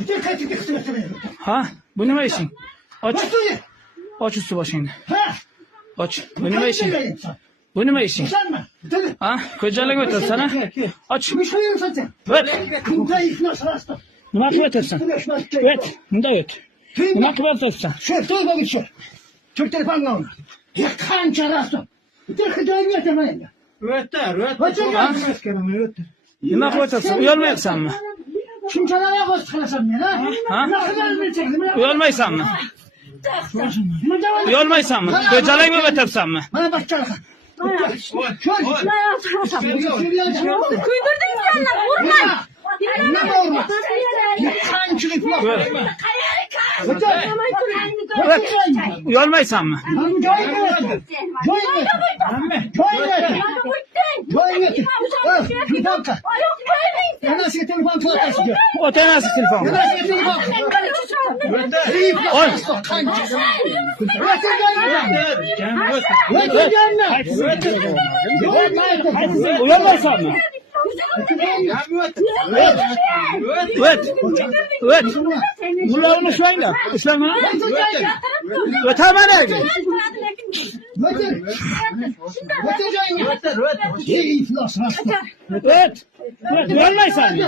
Bütün kaçık kısmetleri. Ha? Bu nima ishing? Och. Nasıl ye? Och üstü boshingni. Ha? Och. Bu nima ishing? Bu nima ishing? Sen mi? Deli. Ha? Ko'jalik o'tirsan, ha? Och. Kimiş koyuyorsun sen? O't. Kumda iflas rastı. Nima qilib o'tirsan? O't. Bunda o't. Nima qilib o'tirsan? Şu, dur bakayım şu. Türk telefonla onu. Ya kanca rastı. Bütün kıdayı yetemeyin ya. Nima qilib o'tirsan? Uyalmayapsanmi? Şunçalara koz çıkarasam ya. Ha? Ne kadar bir çektim. Uyalmaysanmi? Uyalmaysanmi? Ko'jalik bo'lib o'tirsanmi? Bana bak çalaka. Kuydirding senlar, urma. Ne olmaz? Kançılık var. Uyalmaysanmi? Yanasiga telefon qilyapsiz. Ota-onasi telefon. Yanasiga telefon. Oy. Uyalmaysanmi? O't. O't. Bularni ushlanglar. Ushlanglar. O'taman endi. O't. Uyalmaysanmi?